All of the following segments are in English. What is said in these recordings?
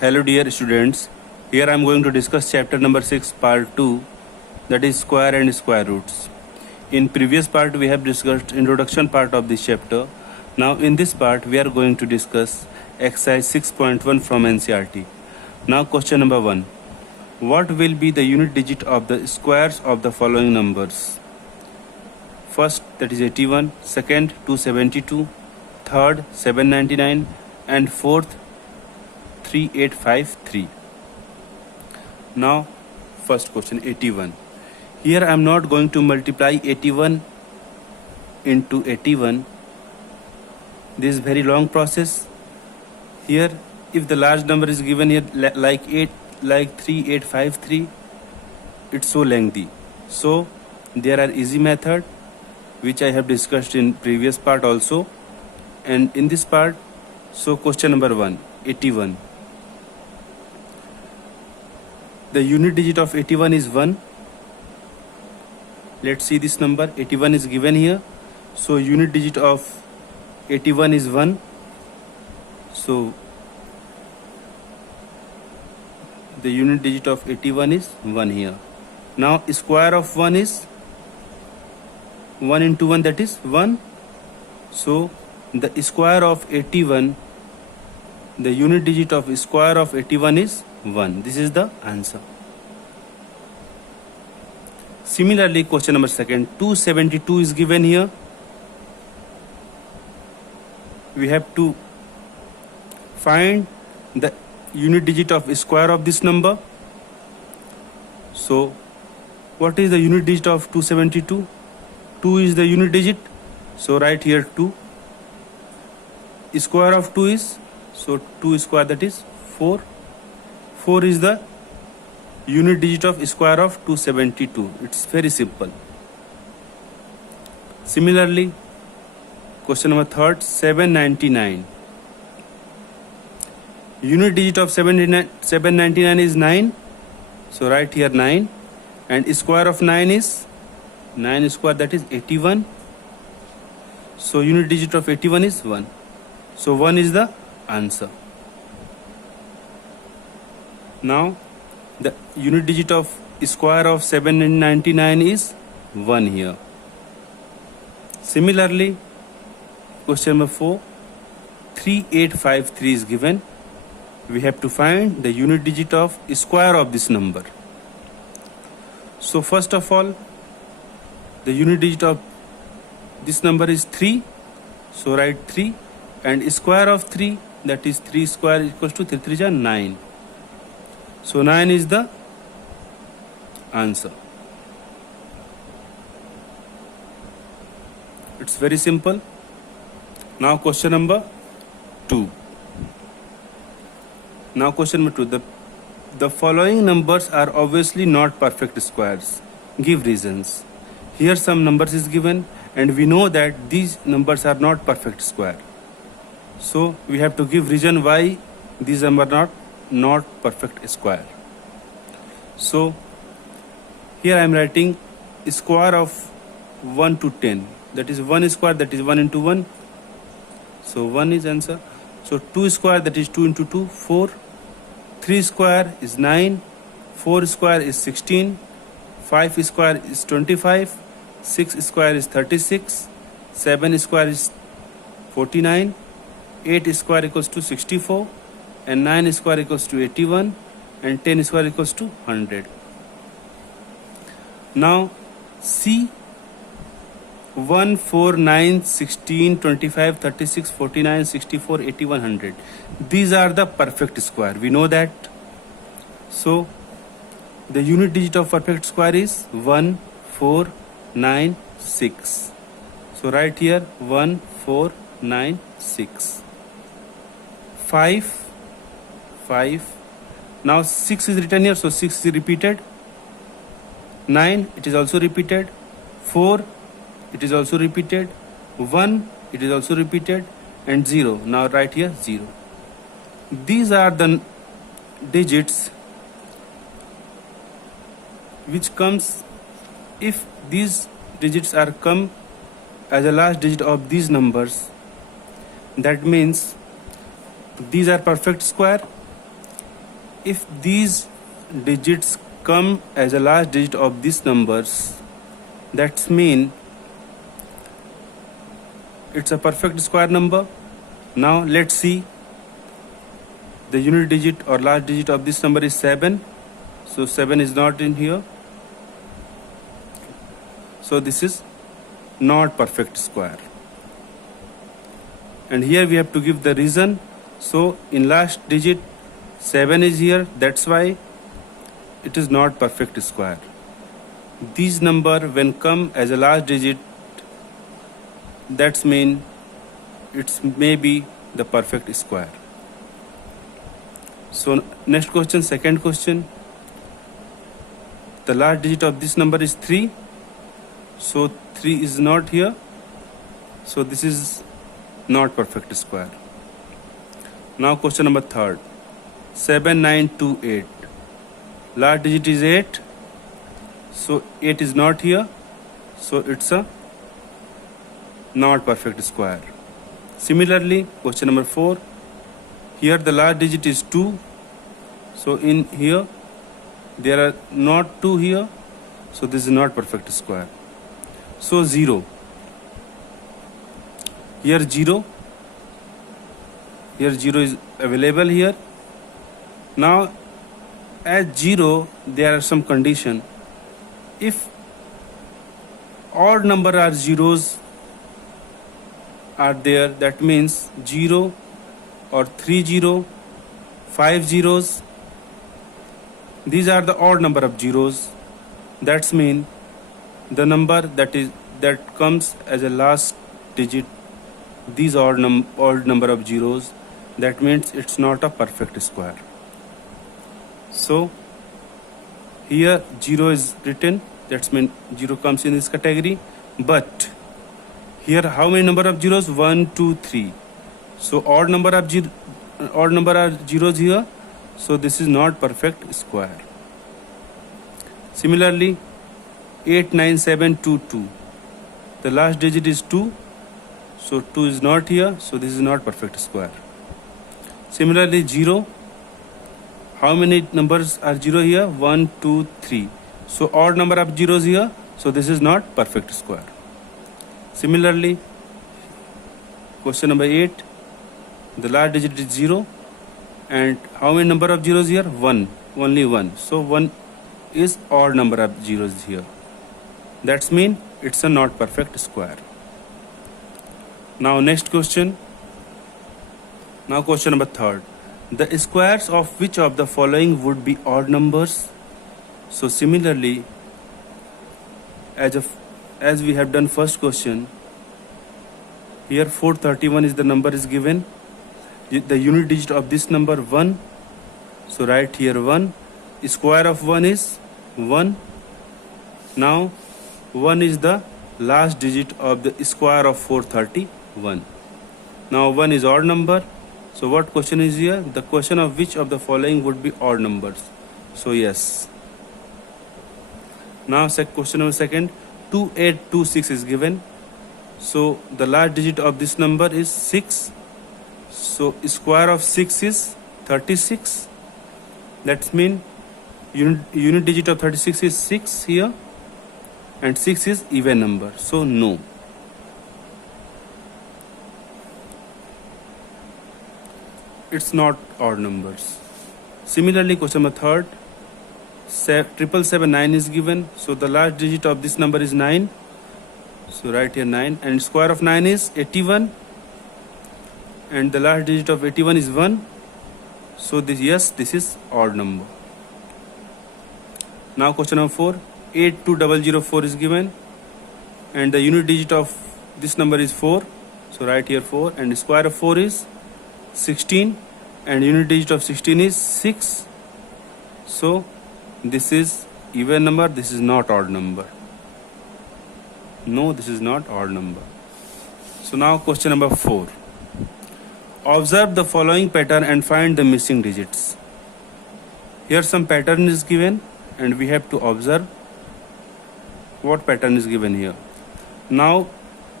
Hello dear students, here I am going to discuss chapter number 6 part 2, that is square and square roots. In previous part we have discussed introduction part of this chapter. Now in this part we are going to discuss exercise 6.1 from NCERT. Now question number 1. What will be the unit digit of the squares of the following numbers? First, that is 81, second 272, third 799 and fourth 3853. Now first question, 81. Here I am not going to multiply 81 into 81. This is very long process. Here if the large number is given here like 3853, it's so lengthy. So there are easy method which I have discussed in previous part also, and in this part. So question number 1, 81. The unit digit of 81 is 1. Let's see this number. 81 is given here. So unit digit of 81 is 1. So the unit digit of 81 is 1 here. Now square of 1 is 1 into 1, that is 1. So the square of 81, the unit digit of square of 81 is 1. This is the answer. Similarly, question number 2, 272 is given here. We have to find the unit digit of square of this number. So what is the unit digit of 272? 2 is the unit digit. So write here 2. Square of 2 is, so 2 square, that is 4. 4 is the unit digit of square of 272. It's very simple. Similarly, question number 3, 799. Unit digit of 799 is 9. So write here 9. And square of 9 is 9 square, that is 81. So unit digit of 81 is 1. So 1 is the answer. Now the unit digit of square of 799 is 1 here. Similarly, question number 4, 3853 is given. We have to find the unit digit of square of this number. So first of all, the unit digit of this number is 3. So write 3, and square of 3, that is 3 square equals to 3 3 is 9. So 9 is the answer. It's very simple. Now question number 2. Now question number 2. The following numbers are obviously not perfect squares. Give reasons. Here some numbers is given and we know that these numbers are not perfect square. So we have to give reason why these numbers are not perfect square. So here I am writing square of 1 to 10. That is 1 square, that is 1 into 1. So 1 is answer. So 2 square, that is 2 into 2, 4. 3 square is 9. 4 square is 16. 5 square is 25. 6 square is 36. 7 square is 49. 8 square equals to 64. And 9 square equals to 81. And 10 square equals to 100. Now see 1, 4, 9, 16, 25, 36, 49, 64, 81, 100. These are the perfect square. We know that. So the unit digit of perfect square is 1, 4, 9, 6. So write here 1, 4, 9, 6. 5, 5. Now 6 is written here, so 6 is repeated. 9, it is also repeated. 4, it is also repeated. 1, it is also repeated. And 0. Now write here 0. These are the digits which comes, if these digits are come as a last digit of these numbers, that means these are perfect square If these digits come as a last digit of these numbers, that's mean it's a perfect square number. Now let's see. The unit digit or last digit of this number is 7. So 7 is not in here. So this is not perfect square. And here we have to give the reason. So in last digit 7 is here, that's why it is not perfect square. These number when come as a last digit, that's mean it's maybe the perfect square. So next question, second question. The last digit of this number is 3. So 3 is not here. So this is not perfect square. Now question number third. 7928. Last digit is 8. So 8 is not here. So it's a not perfect square. Similarly, question number 4. Here the last digit is 2. So in here there are not 2 here. So this is not perfect square. So 0. Here 0. Here 0 is available here. Now at 0 there are some condition. If odd number are zeros are there, that means 0 or 30, 5 zeros. These are the odd number of zeros. That's mean the number that comes as a last digit, these odd number of zeros, that means it's not a perfect square. So here 0 is written, that's mean 0 comes in this category. But here how many number of zeros? 1, 2, 3. So odd number are zeros here. So this is not perfect square. Similarly, 89722. The last digit is 2. So 2 is not here. So this is not perfect square. Similarly, 0. How many numbers are 0 here? 1, 2, 3. So odd number of zeros here. So this is not perfect square. Similarly, question number 8. The last digit is 0. And how many number of zeros here? 1. Only 1. So 1 is odd number of zeros here. That's mean it's a not perfect square. Now next question. Now question number 3rd. The squares of which of the following would be odd numbers? So similarly, as we have done first question, here 431 is the number is given. The unit digit of this number 1. So write here 1. Square of 1 is 1. Now 1 is the last digit of the square of 431. Now 1 is odd number. So what question is here? The question of which of the following would be odd numbers? So yes. Now question number 2nd. 2826 is given. So the last digit of this number is 6. So square of 6 is 36. That means unit digit of 36 is 6 here. And 6 is even number. So no. It's not odd numbers. Similarly, question number 3rd. 7779 is given. So the last digit of this number is 9. So write here 9. And square of 9 is 81. And the last digit of 81 is 1. So this is odd number. Now question number 4. 82004 is given. And the unit digit of this number is 4. So write here 4. And square of 4 is 16. And unit digit of 16 is 6. So this is even number. This is not odd number. No, this is not odd number. So now question number 4. Observe the following pattern and find the missing digits. Here some pattern is given and we have to observe what pattern is given here. Now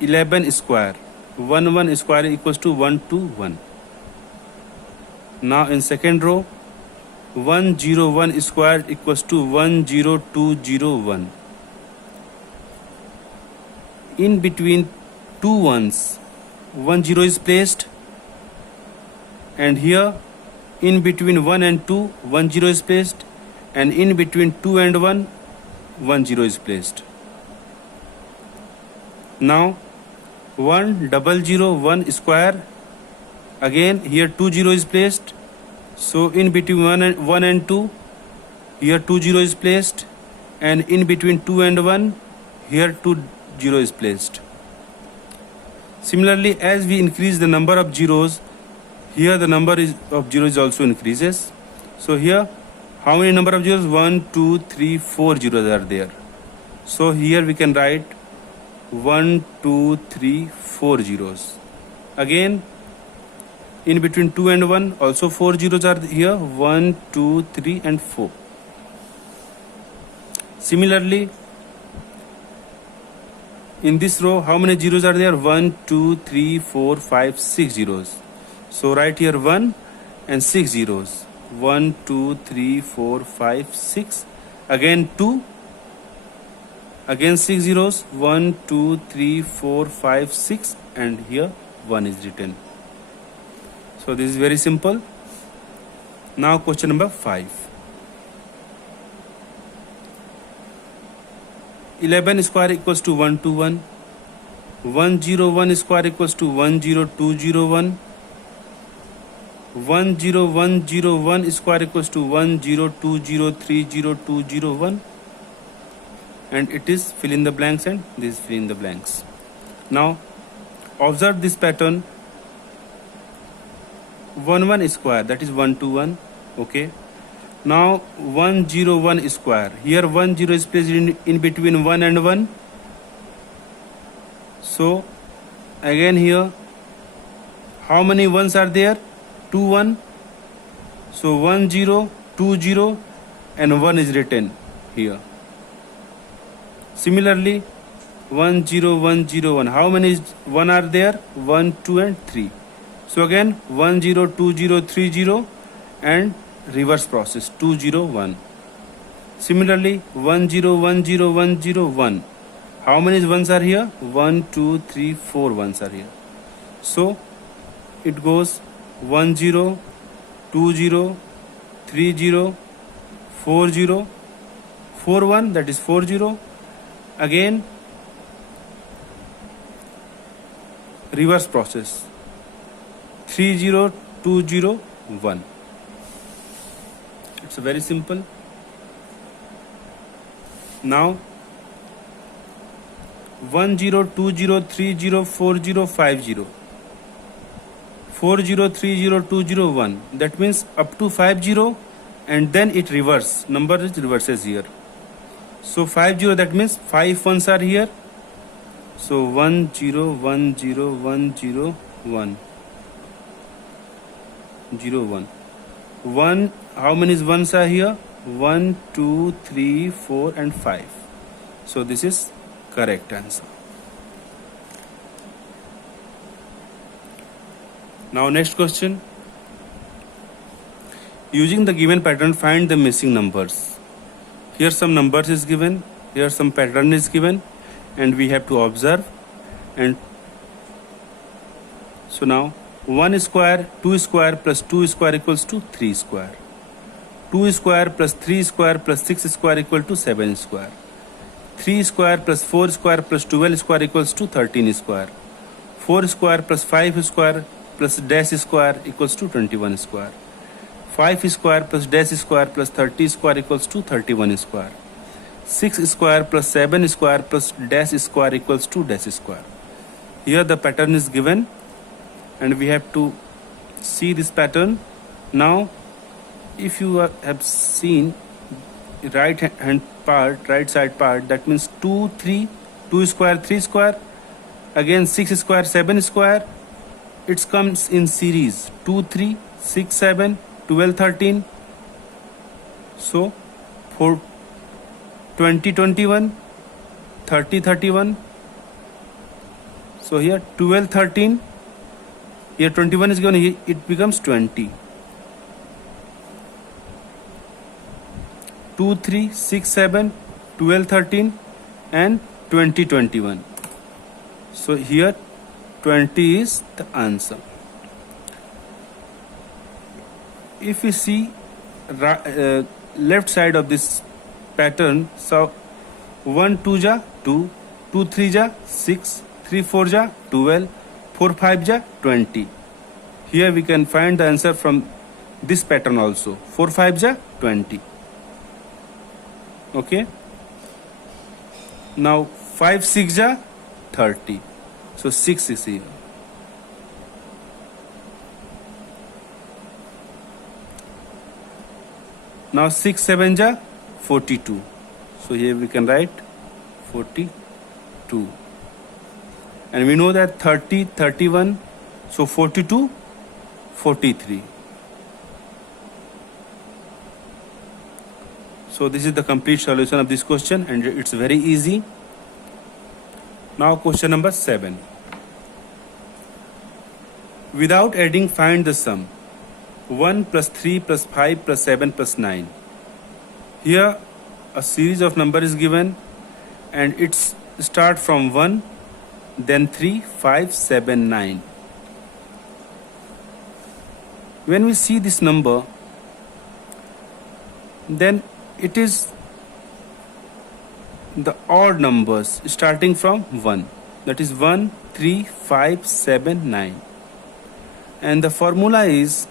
11 square. 1 square equals to 1 2 1. Now in second row 101 square equals to 10201. In between two ones, 10 is placed, and here in between 1 and 2, 10 is placed, and in between 2 and 1, 10 is placed. Now 1001 square, again here 20 is placed, so in between 1 and 2, here 20 is placed, and in between 2 and 1, here 20 is placed. Similarly, as we increase the number of zeros, here the number of zeros also increases. So here, how many number of zeros? 1, 2, 3, 4 zeros are there. So here we can write 1, 2, 3, 4 zeros. Again, in between 2 and 1, also 4 zeros are here. 1, 2, 3, and 4. Similarly, in this row, how many zeros are there? 1, 2, 3, 4, 5, 6 zeros. So write here 1 and 6 zeros. 1, 2, 3, 4, 5, 6. Again 2. Again 6 zeros. 1, 2, 3, 4, 5, 6. And here 1 is written. So this is very simple. Now question number 5. 11 square equals to 121. 101 square equals to 10201. 10101 square equals to 102030201. And it is fill in the blanks, and this is fill in the blanks. Now observe this pattern. 11 square, that is 121. Okay. Now 101 square. Here 10 is placed in between 1 and 1. So again here, how many ones are there? 2 1. So 10 20 and 1 is written here. Similarly, 10101. How many 1 are there? 1, 2, and 3. So again 10 20 30 and reverse process 201. Similarly, 10101001. How many ones are here? 1, 2, 3, 4 ones are here. So it goes 10 20 30 40 41, that is 40. Again reverse process 30 20 1. It's very simple. Now 10 20 30 40 50 40 30 20 1. That means up to 50, and then it reverse. Number is reverses here. So 50, that means 5 ones are here. So 10 10 10 1 0 1. 1. How many ones are here? 1 2 3 4 and 5. So this is correct answer. Now next question. Using the given pattern, find the missing numbers. Here some numbers is given, here some pattern is given, and we have to observe. And so now 1 square, 2 square plus 2 square equals to 3 square. 2 square plus 3 square plus 6 square equal to 7 square. 3 square plus 4 square plus 12 square equals to 13 square. 4 square plus 5 square plus dash square equals to 21 square. 5 square plus dash square plus 30 square equals to 31 square. 6 square plus 7 square plus dash square equals to dash square. Here the pattern is given, and we have to see this pattern. Now if you have seen right hand part, right side part, that means 2 3, 2 square 3 square, again 6 square 7 square. It comes in series 2 3 6 7 12 13. So for 20 21 30 31. So here 12 13, here 21 is given, it becomes 20. 2, 3, 6, 7, 12, 13 and 20, 21. So here 20 is the answer. If we see left side of this pattern, so 1 2 ja 2, 2 3 ja 6, 3 4 ja 12, 4 5 ja 20. Here we can find the answer from this pattern also. 4 5 ja 20. Okay. Now 5 6 ja 30. So 6 is here. Now 6 7 ja 42. So here we can write 42. And we know that 30, 31, so 42, 43. So this is the complete solution of this question, and it's very easy. Now question number 7. Without adding, find the sum. 1 plus 3 plus 5 plus 7 plus 9. Here a series of number is given, and it's start from 1, then 3, 5, 7, 9. When we see this number, then it is the odd numbers starting from 1. That is 1, 3, 5, 7, 9. And the formula is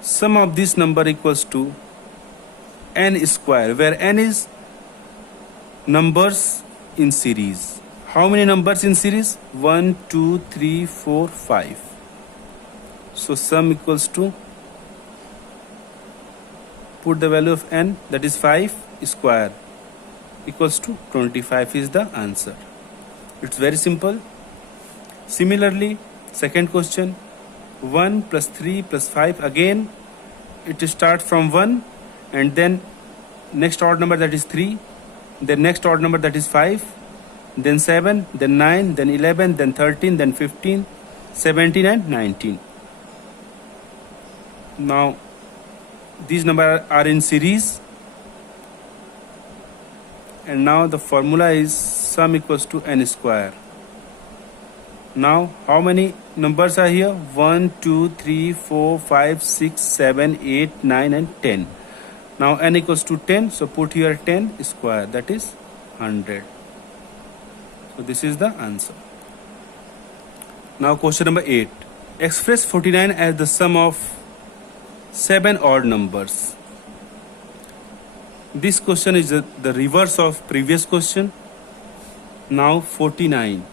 sum of this number equals to n square, where n is numbers in series. How many numbers in series? 1, 2, 3, 4, 5. So sum equals to, put the value of n, that is 5 square, equals to 25 is the answer. It's very simple. Similarly, second question, 1 plus 3 plus 5, again it starts from 1, and then next odd number, that is 3, then next odd number, that is 5, then 7, then 9, then 11, then 13, then 15, 17 and 19. Now these numbers are in series, and now the formula is sum equals to n square. Now how many numbers are here? 1, 2, 3, 4, 5, 6, 7, 8, 9 and 10. Now n equals to 10, so put here 10 square, that is 100. So this is the answer. Now question number 8. Express 49 as the sum of 7 odd numbers. This question is the reverse of previous question. Now 49.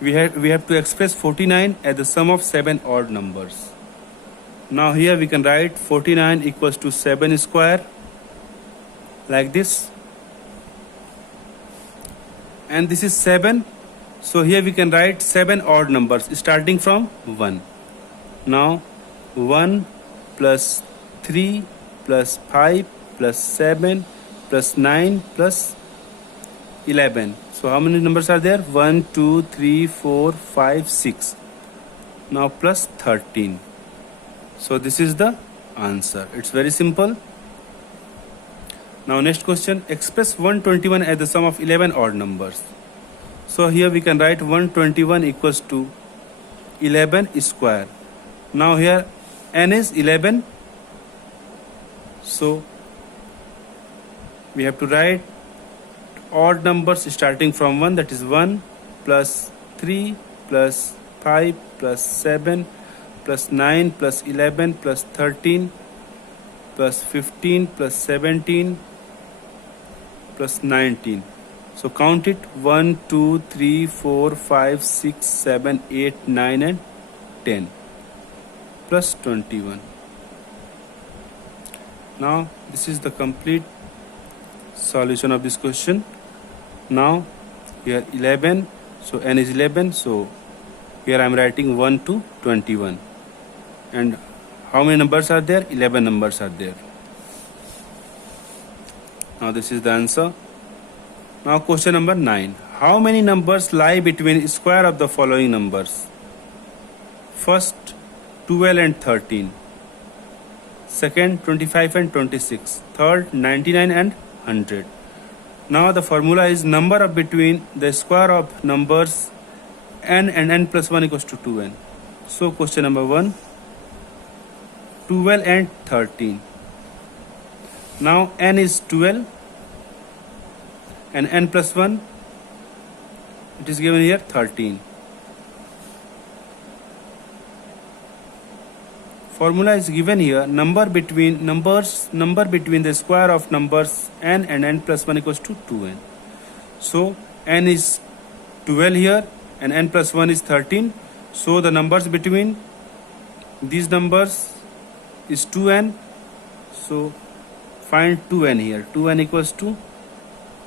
We have to express 49 as the sum of 7 odd numbers. Now here we can write 49 equals to 7 square, like this. And this is 7. So here we can write 7 odd numbers starting from 1. Now 1 plus 3 plus 5 plus 7 plus 9 plus 11. So how many numbers are there? 1, 2, 3, 4, 5, 6. Now plus 13. So this is the answer. It's very simple. Now next question. Express 121 as the sum of 11 odd numbers. So here we can write 121 equals to 11 square. Now here n is 11. So we have to write odd numbers starting from 1, that is 1 plus 3 plus 5 plus 7 plus 9 plus 11 plus 13 plus 15 plus 17 plus 19. So count it: 1, 2, 3, 4, 5, 6, 7, 8, 9 and 10 plus 21. Now this is the complete solution of this question. Now here 11, so n is 11, so here I am writing 1 to 21. And how many numbers are there? 11 numbers are there. Now this is the answer. Now question number 9. How many numbers lie between square of the following numbers? First 12 and 13, second 25 and 26, third 99 and 100. Now the formula is number of between the square of numbers n and n plus 1 equals to 2n. So question number 1, 12 and 13. Now n is 12 and n plus 1, it is given here 13. Formula is given here, number between the square of numbers n and n plus 1 equals to 2n. So n is 12 here and n plus 1 is 13. So the numbers between these numbers is 2n. So find 2n here. 2n equals to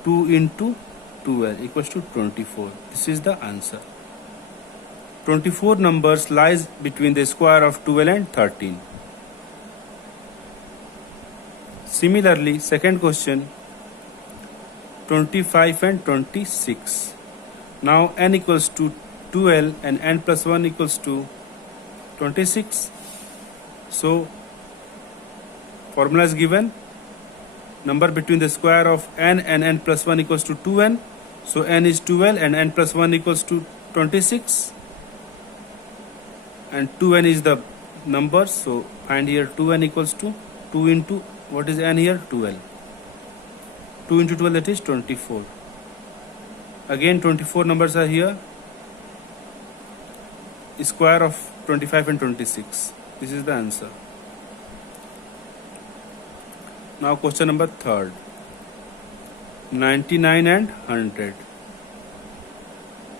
2 into 12 equals to 24. This is the answer. 24 numbers lies between the square of 12 and 13. Similarly, second question, 25 and 26. Now n equals to 12 and n plus 1 equals to 26. So formula is given, number between the square of n and n plus 1 equals to 2n. So n is 12 and n plus 1 equals to 26. And 2n is the number, so find here 2n equals to 2 into, what is n here? 12. 2 into 12, that is 24. Again 24 numbers are here, square of 25 and 26. This is the answer. Now question number 3rd, 99 and 100.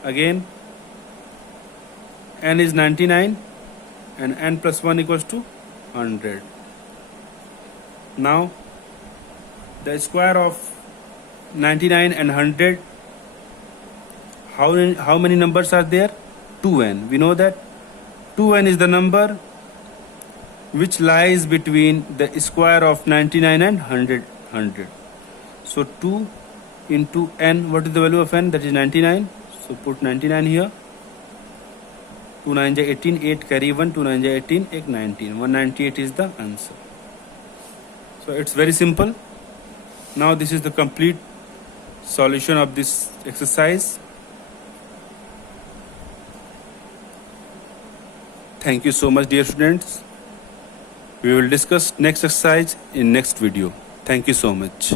Again n is 99 and n plus 1 equals to 100. Now the square of 99 and 100, how many numbers are there? 2n. We know that 2n is the number which lies between the square of 99 and 100. So 2 into n, what is the value of n? That is 99. So put 99 here. 2 9 ja 18, 8 carry 1, 2 9 ja 18, 8 19. 198 is the answer. So it's very simple. Now this is the complete solution of this exercise. Thank you so much, dear students. We will discuss next exercise in next video. Thank you so much.